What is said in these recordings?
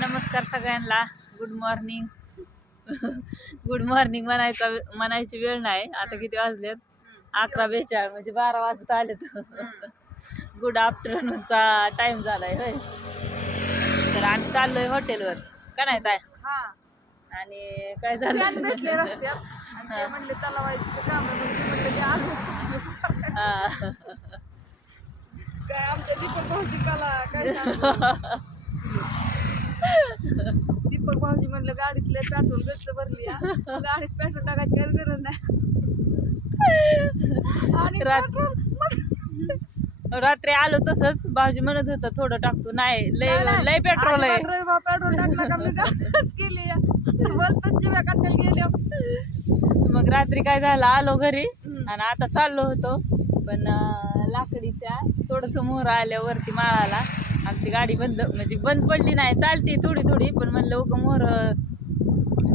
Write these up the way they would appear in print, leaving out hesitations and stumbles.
नमस्कार सगळ्यांना. Good morning. Good morning म्हणायची वेळ नाही. आता किती वाजलेत? 11:42 म्हणजे 12 वाजता आलेत. गुड आफ्टरनूनचा टाइम झालाय होय. तर आम्ही चाललोय हॉटेलवर का नाही ताय? आणि काय झालं भेटले रस्त्यात आणि ते म्हणले चला व्हायची काम म्हणले की आलो. काय आमच्या दीपक भाऊजी काय सांगू? दीपक भाऊजी म्हणलं गाडीतले पेट्रोल गच्च भरली, गाडीत पेट्रोल टाकायची काही गरज नाही. आणि रात्री आलो तसंच भाऊजी म्हणत होतं थोडं टाकतो. नाही लय पेट्रोल आहे. पेट्रोल टाकला का मी गाडीच केली बोलतच जीव्या काढायला गेले. मग रात्री काय झालं, आलो घरी आणि आता चाललो होतो पण लाकडीच्या थोडस मोहर आल्यावरती माळाला आमची गाडी बंद पडली नाही, चालती थोडी थोडी, पण म्हणलं मोहर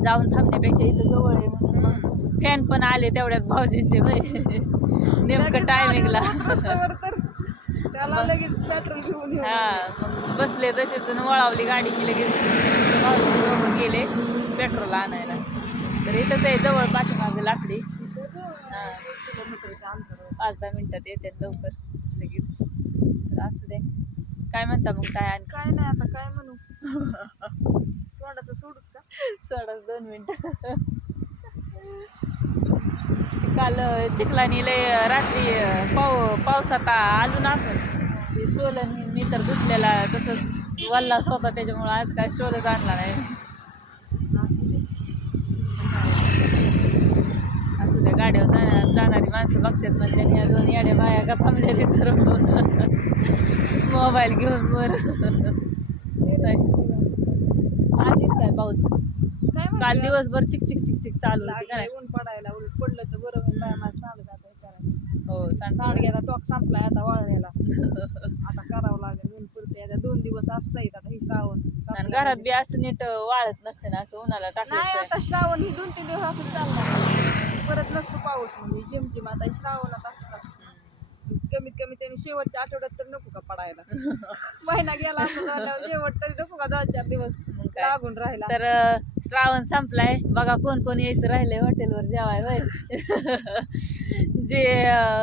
जाऊन थांबण्यापेक्षा इथं जवळ आहे म्हणून फॅन पण आले तेवढ्यात भाऊजींचे नेमकं टायमिंगला. त्याला लगेच पेट्रोल घेऊन मग बसले तसेच वळावली गाडी की लगेच भाऊजी गेले पेट्रोल आणायला. तर इथंच आहे जवळ पाठीमागे लाकडी. 5-10 मिनिटात येते लवकर लगेच. तर असू दे. काय म्हणता मग? काय नाही आता काय म्हणू. तोंडाचं सोडूच का? सोडाच 2 मिनिटं. काल चिखलानी लय रात्री पावसात आलो ना आपण. ते स्टोलन मी तर धुतलेला तसंच वल्लाच होता, त्याच्यामुळं आज काय स्टोलच आणला नाही. असू द्या. गाड्यावर जाणारी माणसं बघतात म्हणजे ह्या 2 येड्या बाया का थांबल्या तिथं मोबाईल घेऊन आज येत काय पाऊस? काल दिवसभर चिक चालू होती का नाही? ऊन पडायला उलट पडलं तर बरं होईल. हो सांडग्याचा टॉक संपलाय आता वाळण्याला. आता करावं लागेल. ऊन पडते आता 2 दिवस असं येत. आता ही श्रावण आणि घरात बी असं नीट वाळत नसते ना, असं उन्हाला नाही. टाकलं. आता श्रावण ही 2-3 दिवस असं चालणार, परत नसतो पाऊस. म्हणजे जिमजिम आता श्रावणात असं कमीत कमी त्यांनी शेवटच्या आठवड्यात तर नको का पडायला. महिना गेला असं झाल्यावर शेवट तरी नको का 2-4 दिवस लागून राहिला. तर श्रावण संपलाय बघा. कोण यायचं राहिलंय हॉटेलवर जेवाय होय. जे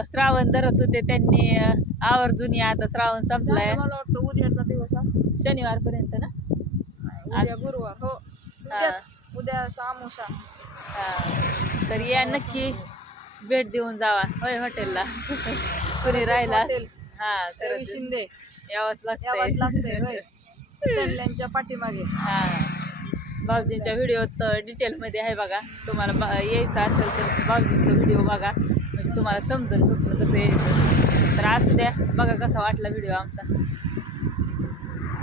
श्रावण धरत होते त्यांनी आवर्जून या. आता श्रावण संपलाय. मला वाटतं उद्याचा दिवस असतो, शनिवारपर्यंत ना. उद्या गुरुवार. हो उद्या अमावस्या. तर या नक्की भेट देऊन जावा होय हॉटेलला. कुणी राहिला रवी शिंदे यावंच लागतंय होय. चढल्यांच्या पाठीमागे. भाऊजींच्या व्हिडिओत डिटेलमध्ये आहे बघा. तुम्हाला यायचं असेल तर भाऊजींचा व्हिडिओ बघा, म्हणजे तुम्हाला समजेल कुठलं कसं यायचं. तर असू द्या. बघा कसा वाटला व्हिडिओ आमचा.